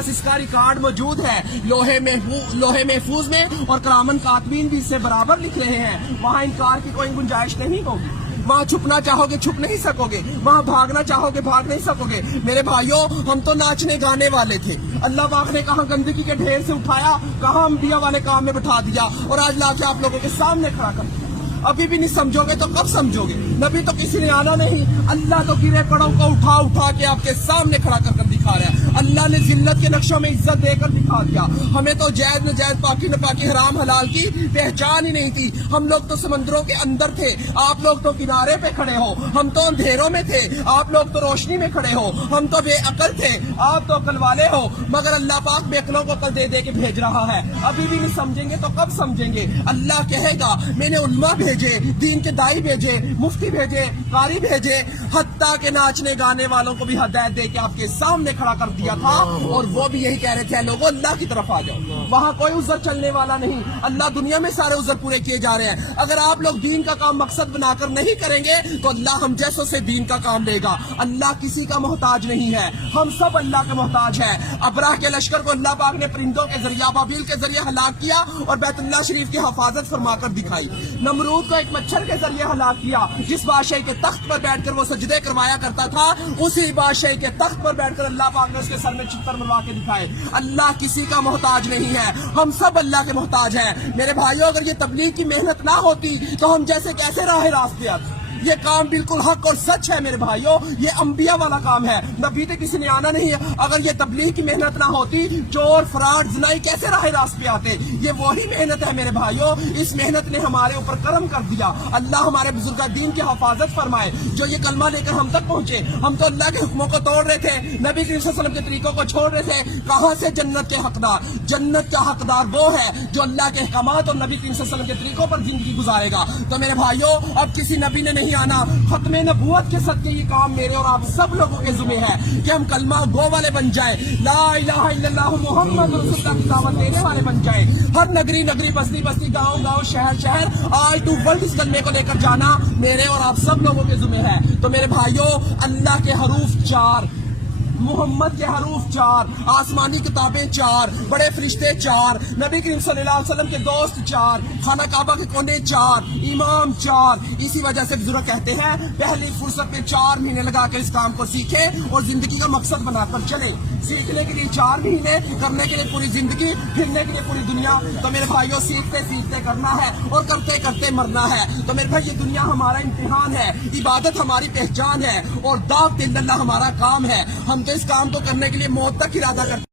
پاس اس کا ریکارڈ موجود ہے لوہے محفوظ میں، اور کرامن کاتبین بھی اس سے برابر لکھ رہے ہیں۔ وہاں انکار کی کوئی گنجائش نہیں ہوگی، وہاں چھپنا چاہو گے چھپ نہیں سکو گے، وہاں بھاگنا چاہو گے بھاگ نہیں سکو گے۔ میرے بھائیوں، ہم تو ناچنے گانے والے تھے، اللہ پاک نے کہاں گندگی کے ڈھیر سے اٹھایا، کہاں انبیاء والے کام میں بٹھا دیا، اور آج لا کے آپ لوگوں کے سامنے کھڑا کر دیا۔ ابھی بھی نہیں سمجھو گے تو کب سمجھو گے؟ نبی تو کسی نے آنا نہیں، اللہ تو گرے پڑوں کو اٹھا اٹھا کے آپ کے سامنے کھڑا کر کر دکھا رہا ہے۔ اللہ نے ذلت کے نقشوں میں عزت دے کر دکھا دیا۔ ہمیں تو جائز نجائز، پاکی نپاکی، حرام حلال کی پہچان ہی نہیں تھی۔ ہم لوگ تو سمندروں کے اندر تھے، آپ لوگ تو کنارے پہ کھڑے ہو۔ ہم تو اندھیروں میں تھے، آپ لوگ تو روشنی میں کھڑے ہو۔ ہم تو بے عقل تھے، آپ تو عقل والے ہو، مگر اللہ پاک بے عقلوں کو عقل دے دے کے بھیج رہا ہے۔ ابھی بھی نہیں سمجھیں گے تو کب سمجھیں گے؟ اللہ کہے گا میں نے علماء بھیجے، دین کے دائی بھیجے، مفتی بھیجے، قاری بھیجے، حتیٰ کہ ناچنے گانے والوں کو بھی ہدایت دے کے آپ کے سامنے کھڑا کر دیا تھا، اور وہ بھی یہی کہہ رہے تھے لوگوں اللہ کی طرف آ جاؤ۔ وہاں کوئی عذر چلنے والا نہیں، اللہ دنیا میں سارے عذر پورے کیے جا رہے ہیں۔ اگر آپ لوگ دین کا کام مقصد بنا کر نہیں کریں گے تو اللہ ہم جیسوں سے دین کا کام لے گا۔ اللہ کسی کا محتاج نہیں ہے، ہم سب اللہ کے محتاج ہیں۔ ابراہ کے لشکر کو اللہ پاک نے پرندوں کے ذریعے، ابابیل کے ذریعے ہلاک کیا اور بیت اللہ شریف کی حفاظت فرما کر دکھائی۔ نمرود کو ایک مچھر کے ذریعے ہلاک کیا، جس بادشاہ کے تخت پر بیٹھ کر وہ سجدے کروایا کرتا تھا، اسی بادشاہ کے تخت پر بیٹھ کر اللہ پاک نے اس کے سر میں چتر مروا کے دکھائے۔ اللہ کسی کا محتاج نہیں ہے، ہم سب اللہ کے محتاج ہیں۔ میرے بھائیوں، اگر یہ تبلیغ کی محنت نہ ہوتی تو ہم جیسے کیسے راہ راست پہ آتے؟ یہ کام بالکل حق اور سچ ہے میرے بھائیوں، یہ انبیاء والا کام ہے، نبی تو کسی نے آنا نہیں ہے۔ اگر یہ تبلیغ کی محنت نہ ہوتی، چور، فراڈ، زنائی کیسے راہ راست پہ آتے؟ یہ وہی محنت ہے میرے بھائیوں، اس محنت نے ہمارے اوپر کرم کر دیا۔ اللہ ہمارے بزرگ دین کی حفاظت فرمائے، جو یہ کلمہ لے کر ہم تک پہنچے۔ ہم تو اللہ کے حکموں کو توڑ رہے تھے، نبی کریم صلی اللہ علیہ وسلم کے طریقوں کو چھوڑ رہے تھے۔ کہاں سے جنت کے حقدار؟ جنت کا حقدار وہ ہے جو اللہ کے احکامات اور نبی کریم صلی اللہ علیہ وسلم کے طریقوں پر زندگی گزارے گا۔ تو میرے بھائیوں، اب کسی نبی نے نہیں آنا، ختم نبوت کے صدقے یہ کام میرے اور آپ سب لوگوں کے ذمہ ہے کہ ہم کلمہ گو والے بن جائیں، لا الہ الا اللہ محمد رسول اللہ کی دعوت دینے والے بن جائیں۔ ہر نگری نگری، بستی بستی، گاؤں گاؤں، شہر شہر، آل ٹو ورلڈ اس کلمے کو لے کر جانا میرے اور آپ سب لوگوں کے ذمہ ہے۔ تو میرے بھائیوں، اللہ کے حروف 4، محمد کے حروف 4، آسمانی کتابیں 4، بڑے فرشتے 4، نبی کریم صلی اللہ علیہ وسلم کے دوست 4، خانہ کعبہ کے کونے 4، امام 4۔ اسی وجہ سے بزرگ کہتے ہیں پہلی فرصت میں 4 مہینے لگا کے اس کام کو سیکھے اور زندگی کا مقصد بنا کر چلے۔ سیکھنے کے لیے 4 مہینے، کرنے کے لیے پوری زندگی، پھرنے کے لیے پوری دنیا۔ تو میرے بھائیوں، سیکھتے سیکھتے کرنا ہے اور کرتے کرتے مرنا ہے۔ تو میرے بھائی، یہ دنیا ہمارا امتحان ہے، عبادت ہماری پہچان ہے، اور دعوت اللہ ہمارا کام ہے۔ ہم تو اس کام کو کرنے کے لیے موت تک ارادہ کرتے ہیں۔